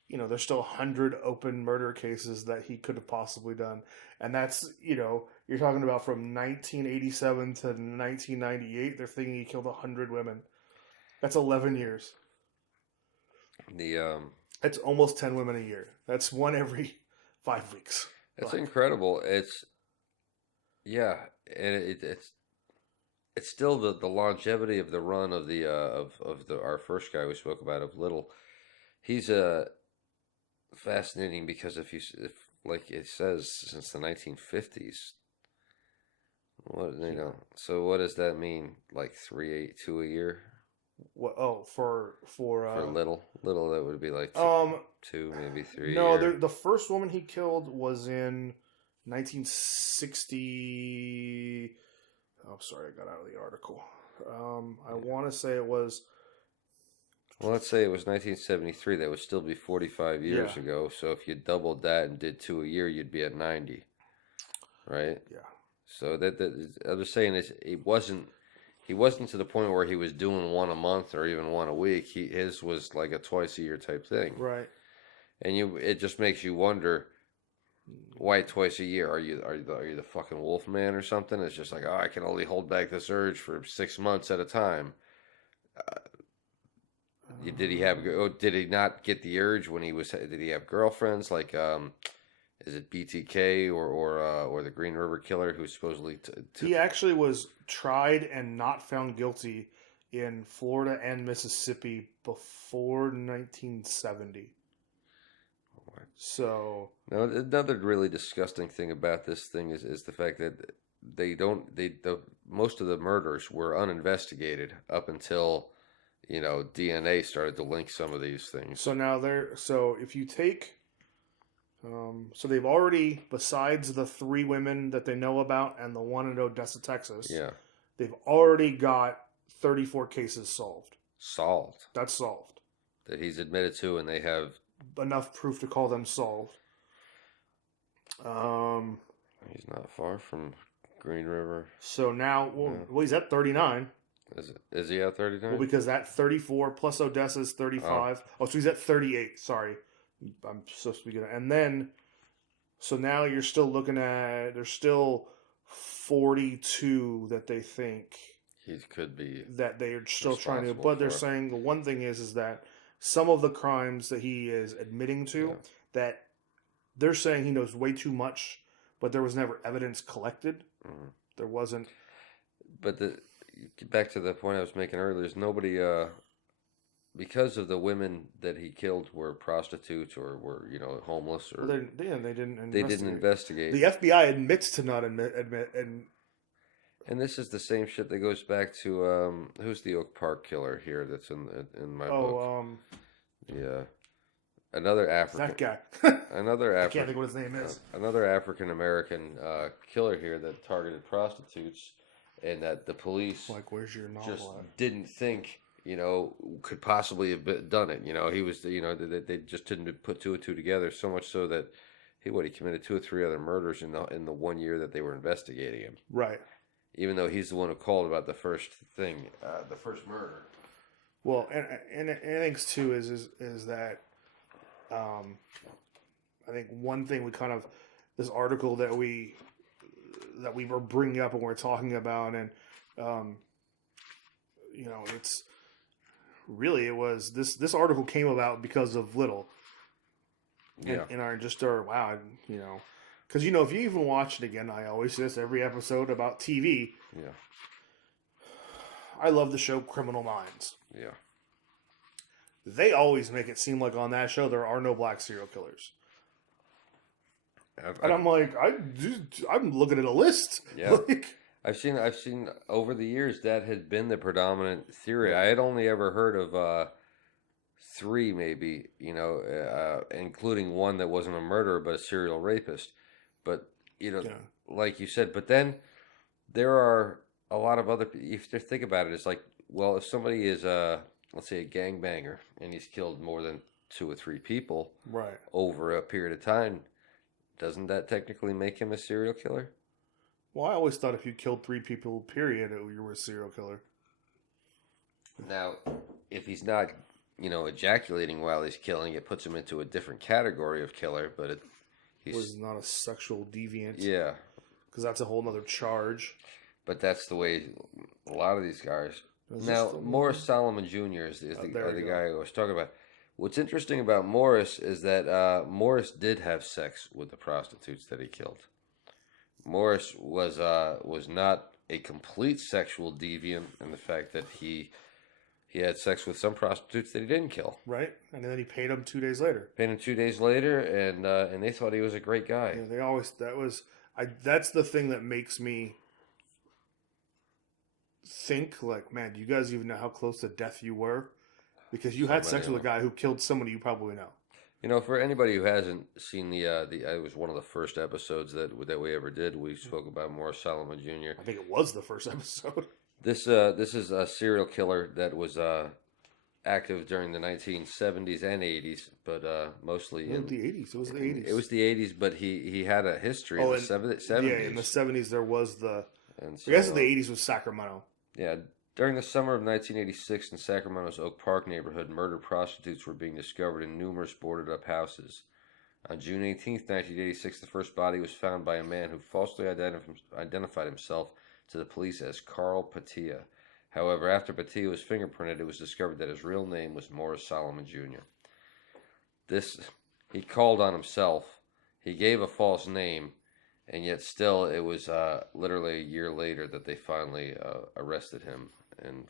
there's still 100 open murder cases that he could have possibly done. And that's, you're talking about from 1987 to 1998, they're thinking he killed 100 women. That's 11 years. That's almost 10 women a year. That's one every 5 weeks. That's incredible. It's still the longevity of the run of our first guy we spoke about, of Little. He's fascinating because if like it says, since the 1950s. So what does that mean? Like 2 a year? What? Oh, for Little that would be like two, maybe 3. No, the first woman he killed was in 1960. Oh, sorry, I got out of the article. I want to say it was. Well, let's say it was 1973. That would still be 45 years ago. So if you doubled that and did 2 a year, you'd be at 90, right? Yeah. So that I'm just saying is he wasn't to the point where he was doing one a month or even one a week. His was like a twice a year type thing, right? And it just makes you wonder, why twice a year? Are you the fucking wolf man or something? It's just like, I can only hold back this urge for 6 months at a time. Did he not get the urge when he was? Did he have girlfriends like is it BTK or the Green River Killer, who supposedly he actually was tried and not found guilty in Florida and Mississippi before 1970. So now, another really disgusting thing about this thing is the fact that most of the murders were uninvestigated up until DNA started to link some of these things. So now if you take so they've already, besides the 3 women that they know about and the one in Odessa, Texas, they've already got 34 cases solved. Solved. That's solved. That he's admitted to, and they have enough proof to call them solved. He's not far from Green River. So now, he's at 39. Is he at 39? Well, because that 34 plus Odessa is 35. Oh, so he's at 38. Sorry. I'm supposed to be good. And then, so now you're still looking at, there's still 42 that they think he could be, that they are still trying to, but they're saying the one thing is that some of the crimes that he is admitting to, that they're saying he knows way too much, but there was never evidence collected. Mm-hmm. There wasn't. But back to the point I was making earlier, there's nobody, because of the women that he killed were prostitutes or were homeless, or they didn't investigate. The FBI admits to not admit and this is the same shit that goes back to who's the Oak Park killer here that's in my book. Another African. That guy. Another African. I can't think what his name is. Another African American killer here that targeted prostitutes, and that the police where's your novel just at? Didn't think could possibly have done it. He was they just didn't put 2 and 2 together. So much so that he committed 2 or 3 other murders in the 1 year that they were investigating him. Right. Even though he's the one who called about the first thing, the first murder. Well, and I think too is that I think one thing we kind of, this article that we were bringing up and we're talking about, and it's really, it was this article came about because of Little. In our wow, because if you even watch it again, I always say this every episode about TV. Yeah. I love the show Criminal Minds. Yeah. They always make it seem like on that show there are no black serial killers. And I'm like, I'm looking at a list. Yeah. I've seen over the years that had been the predominant theory. I had only ever heard of 3 maybe, including one that wasn't a murderer but a serial rapist. But like you said, but then there are a lot of other. If you think about it, it's like, well, if somebody is let's say a gangbanger and he's killed more than 2 or 3 people, right, over a period of time, doesn't that technically make him a serial killer? Well, I always thought if you killed 3 people, period, you were a serial killer. Now, if he's not, ejaculating while he's killing, it puts him into a different category of killer, but he's not a sexual deviant. Yeah. Because that's a whole nother charge. But that's the way a lot of these guys. Now, Morris Solomon Jr. is the guy I was talking about. What's interesting about Morris is that Morris did have sex with the prostitutes that he killed. Morris was not a complete sexual deviant in the fact that he had sex with some prostitutes that he didn't kill. Right, and then he paid them 2 days later. Paid him 2 days later, and they thought he was a great guy. Yeah, that's the thing that makes me think, like, man, do you guys even know how close to death you were? Because you had sex with a guy who killed somebody you probably know. For anybody who hasn't seen it was one of the first episodes that we ever did. We spoke about Morris Solomon Jr. I think it was the first episode. This is a serial killer that was active during the 1970s and 80s, but mostly in the 80s. It was the 80s. It was the 80s, but he had a history in the 70s. Yeah, in the 70s there was I guess in the 80s was Sacramento. Yeah, during the summer of 1986 in Sacramento's Oak Park neighborhood, murdered prostitutes were being discovered in numerous boarded-up houses. On June 18th, 1986, the first body was found by a man who falsely identified himself to the police as Carl Patia. However, after Patia was fingerprinted, it was discovered that his real name was Morris Solomon Jr. He called on himself. He gave a false name, and yet still it was literally a year later that they finally arrested him and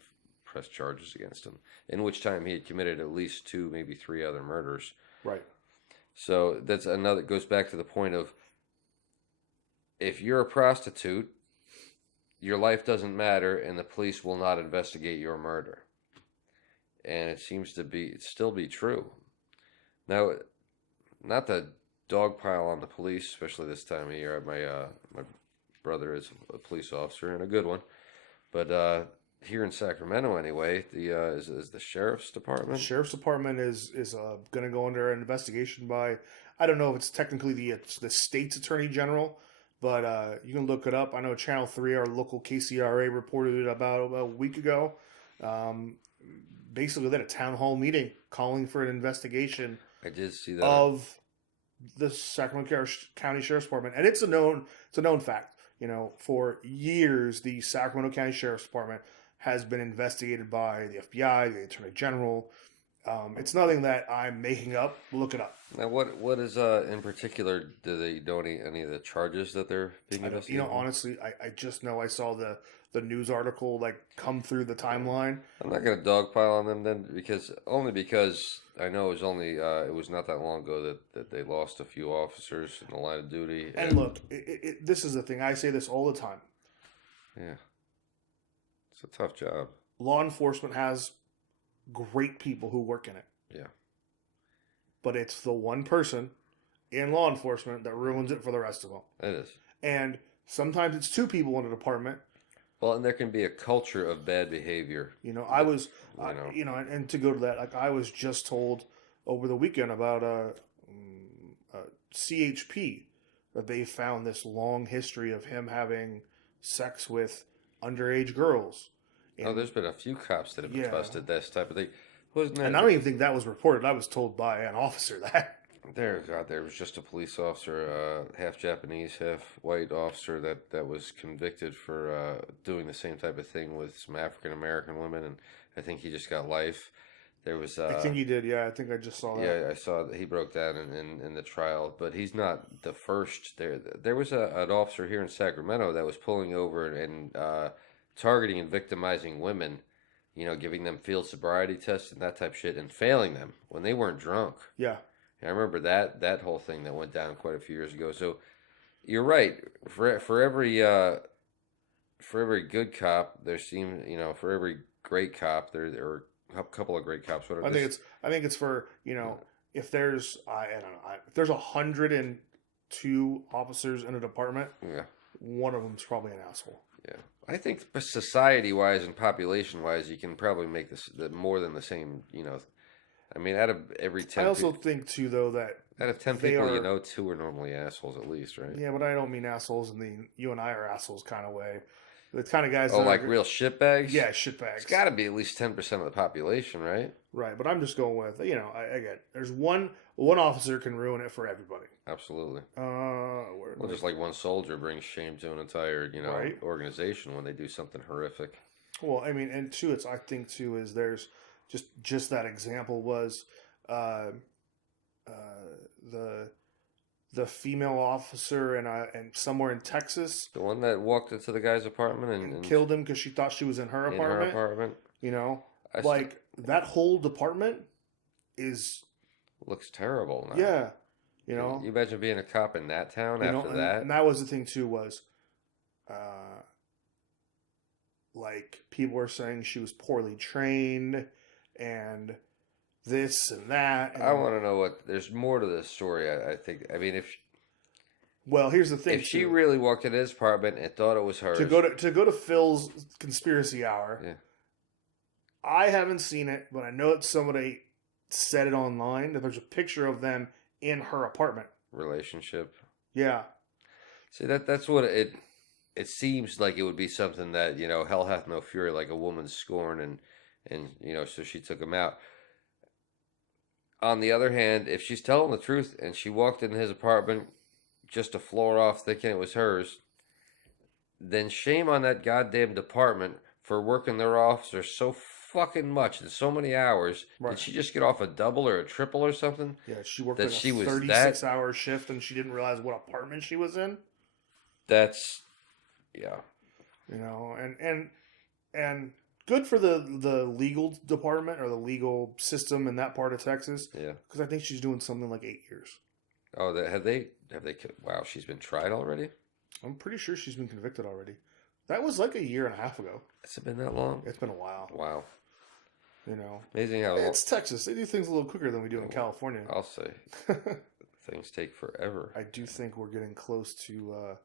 press charges against him, in which time he had committed at least 2, maybe 3 other murders. Right. So that's another, goes back to the point of, if you're a prostitute, your life doesn't matter and the police will not investigate your murder. And it seems to be, still be true. Now, not to dogpile on the police, especially this time of year. My brother is a police officer and a good one. But here in Sacramento, anyway, is the sheriff's department. The sheriff's department is going to go under an investigation by, I don't know if it's technically the state's attorney general, but you can look it up. I know Channel 3, our local KCRA, reported it about a week ago. Basically, they had a town hall meeting calling for an investigation. I did see that of the Sacramento County Sheriff's Department, and it's a known fact. You know, for years, the Sacramento County Sheriff's Department has been investigated by the FBI, the Attorney General. It's nothing that I'm making up. Look it up. Now, what is in particular? Do they know any of the charges that they're being investigated? You know, honestly, I just know I saw the news article like come through the timeline. I'm not going to dogpile on them then, because I know it was not that long ago that they lost a few officers in the line of duty. And look, this is the thing. I say this all the time. Yeah, it's a tough job. Law enforcement has great people who work in it. Yeah. But it's the one person in law enforcement that ruins it for the rest of them. It is. And sometimes it's 2 people in a department. Well, and there can be a culture of bad behavior. You know, and to go to that, like I was just told over the weekend about CHP, that they found this long history of him having sex with underage girls. And, there's been a few cops that have been busted this type of thing. Wasn't that? And I don't even think that was reported. I was told by an officer that. There was just a police officer, half Japanese, half white officer that was convicted for doing the same type of thing with some African American women, and I think he just got life. There was. I think he did. Yeah, I think I just saw that. Yeah, I saw that he broke down in the trial, but he's not the first. There was an officer here in Sacramento that was pulling over and targeting and victimizing women, you know, giving them field sobriety tests and that type of shit, and failing them when they weren't drunk. Yeah. I remember that whole thing that went down quite a few years ago. So you're right. For every good cop, for every great cop, there are a couple of great cops. I think it's for, you know, if there's I don't know, if there's 102 officers in a department, one of them's probably an asshole. Yeah, I think society-wise and population-wise, you can probably make this more than the same. You know, I mean, out of every 10, I also think too, though, that out of 10 people, 2 are normally assholes at least, right? Yeah, but I don't mean assholes in the you and I are assholes kind of way. The kind of guys. Oh, like real shitbags? Yeah, shitbags. It's got to be at least 10% of the population, right? Right, but I'm just going with, you know, again, there's one officer can ruin it for everybody. Well, just like one soldier brings shame to an entire, organization when they do something horrific. Well, I mean, and two, I think too is there's just that example was the female officer and somewhere in Texas, the one that walked into the guy's apartment and killed him because she thought she was in her apartment. In her apartment, you know, that whole department looks terrible now. Yeah, you know. You imagine being a cop in that town after that. And that was the thing too was, like people were saying she was poorly trained and this and that. And I want to know there's more to this story. I think. I mean, well, here's the thing. If she really walked into his apartment and thought it was hers, to go to Phil's conspiracy hour. Yeah. I haven't seen it, but I know that somebody said it online that there's a picture of them in her apartment. Relationship. Yeah. See, that's what it seems like. It would be something that, hell hath no fury, like a woman's scorn, and so she took him out. On the other hand, if she's telling the truth and she walked into his apartment just a floor off thinking it was hers, then shame on that goddamn department for working their officers so fucking much in so many hours. Right. Did she just get off a double or a triple or something? Yeah, she worked a 36-hour shift and she didn't realize what apartment she was in. That's, yeah. And good for the legal department or the legal system in that part of Texas. Yeah, because I think she's doing something like 8 years. Oh, have they? Wow, she's been tried already. I'm pretty sure she's been convicted already. That was like a year and a half ago. Has it been that long? It's been a while. Wow. You know, amazing how it's Texas. They do things a little quicker than we do in California. I'll say things take forever. I do think we're getting close to.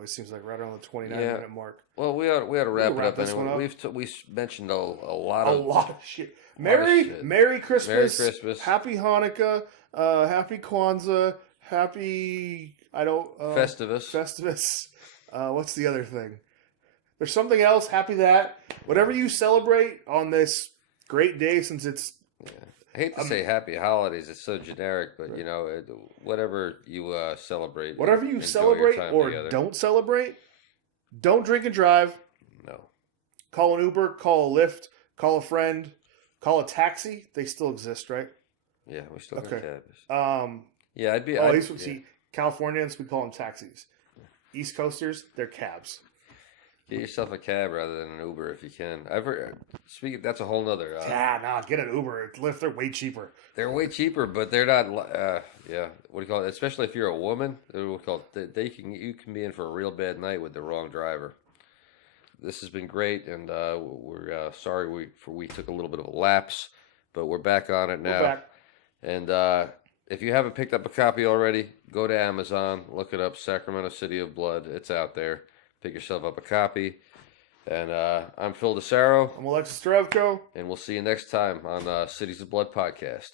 It seems like right around the 29-minute mark. Well, we ought to wrap it up anyway. We mentioned a lot of shit. Merry Christmas. Merry Christmas. Happy Hanukkah. Happy Kwanzaa. Happy Festivus. What's the other thing? There's something else. Happy that. Whatever you celebrate on this great day, since it's. Yeah. I hate to say happy holidays. It's so generic, but whatever you celebrate. Whatever you celebrate or together. Don't celebrate, don't drink and drive. No. Call an Uber, call a Lyft, call a friend, call a taxi. They still exist, right? Yeah, we still got cabs. Yeah, I'd be. See, Californians, we call them taxis. East Coasters, they're cabs. Get yourself a cab rather than an Uber if you can. I've heard. That's a whole nother. Get an Uber. Lyft, they're way cheaper. They're way cheaper, but they're not. What do you call it? Especially if you're a woman, you can be in for a real bad night with the wrong driver. This has been great, and we're sorry we took a little bit of a lapse, but we're back on it now. We're back. And if you haven't picked up a copy already, go to Amazon, look it up, Sacramento City of Blood. It's out there. Pick yourself up a copy. And I'm Phil DeSaro. I'm Alexis Darevko. And we'll see you next time on Cities of Blood podcast.